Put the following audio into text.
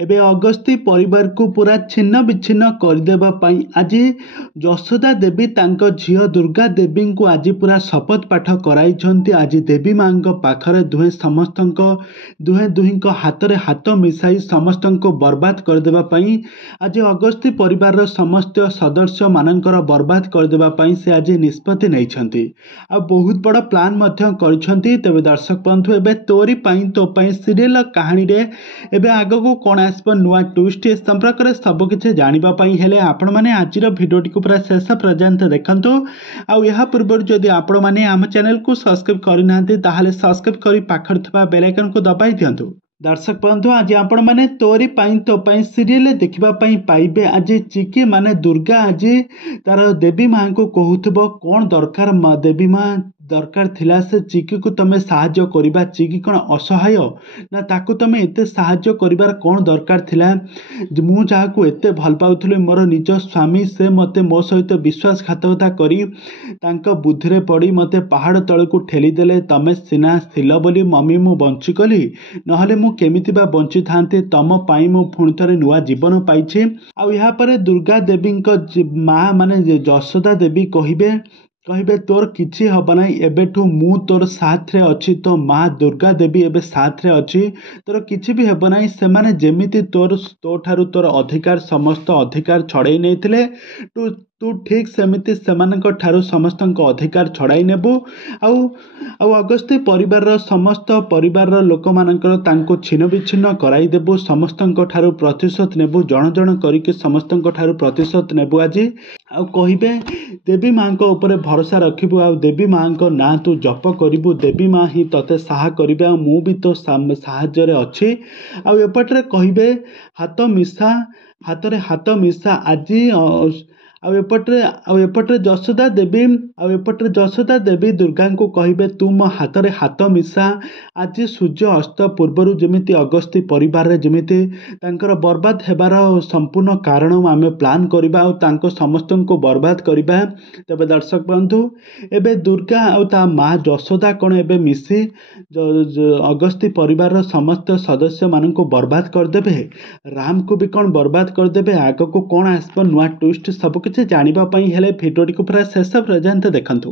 एबे अगस्ती परिवार को पूरा छिन्न विच्छिन्न करदेवा पाई आज यशोदा देवी तांको झियो दुर्गा देवी को आज पूरा शपथ पाठ कराई। आज देवी माँ पाखरे दुहे दुही हाथ में हाथ मिसाई समस्त को बर्बाद करदेवा पाई आज अगस्ती परिवार समस्त सदस्य मानकर बर्बाद करदेवा पाई से आज निष्पत्ति नहीं आ बहुत बड़ प्लान मध्य करिसेंती। तेबे दर्शक बंधु एबे तोरी पाई तो पाई सीरियल कहानी रे एबे आगको कौन आसब नुआ ट्विस्ट ए संपर्क में सबकिछि जानिबा पाई हेले आपण माने आजिर भिडियोटी को पूरा शेष पर्यंत देखंतु। आउ या पूर्व जदि आपण माने आम चैनल को सब्सक्राइब करिनांती ताहाले सब्सक्राइब करी पाखर थबा बेल आइकन को दबाई दियंतु। दर्शक बंधु आज आपण माने तोरी पाई तो पाई सीरियल देखिबा पाई पाइबे आज चिकी माने दुर्गा आज तार देवी माँ को कहूथबो कोन दरकार देवी माँ दरकार थिला से चिकी को तमे साहाय्य करिबा। चिकी कोन असहाय ना ताकू तमे एते साहाय्य करिबार कोन दरकार थिला। मु जाहाकू एते भल पाउथले मोर निज स्वामी से मते मो सहित विश्वासघातकता करी तांको बुद्धिरे पड़ी मते पहाड़ तळकू ठेली देले। तमे सिना थिल बोली मम्मी मु बंची कली नहले मु केमिति बा बंची थांते तम पाई मु पुणी थरे नुआ जीवन पाइछि। आ या परे दुर्गा देवी माँ माने यशोदा देवी कहिबे तोर किछि हब नाही एबेठू मु तोर साथ रे अछि। तो माँ दुर्गा देवी एबे साथ रे अछि तोर किछि भी हब नाही। से माने जेमिति तो ठारू तोर अधिकार समस्त अधिकार छड़ाई नैथिले तू ठीक सेमिति सेमानक ठारू समस्त अधिकार छड़ाई नेबू। आउ अगस्ती परिवार समस्त परिवार लोक मानकर तांको छिन्न विच्छिन्न कराई देबू। समस्त ठारू प्रतिशोध नेबू जण जण करिके समस्त ठारू प्रतिशोध नेबू आज। आउ कहिबे देवी माँ को ऊपर भरोसा रखिबू। आ देवी माँ को ना तू जप करिबू देवी माँ ही तते साहा करिबे। आ मु भी तो साहाय्य रे अछि। आउ एपटरे कहिबे हाथ रे हाथ मिसा आज आउ एपटरे यशोदा देवी दुर्गा को कहिबे तू मो हाथ रे हाथ मिसा। आज सूर्य अस्त पूर्वरु जेमिति अगस्ती परिवार रे जेमिति तांकर बर्बाद हेबार संपूर्ण कारण आमे प्लान करिबा आ तांको समस्त को बर्बाद करिबा। तबे दर्शक बंधु एबे दुर्गा आ ता माँ यशोदा कोन एबे मिसी अगस्ती परिवार रो समस्त सदस्य मान को बर्बाद कर देबे। राम को भी कोन बर्बाद कर देबे। आगो को कोन आसब नुआ ट्विस्ट सब किछि जानिबा पई हेले भिडियोटी को पूरा शेष पर्यंत देखंतु।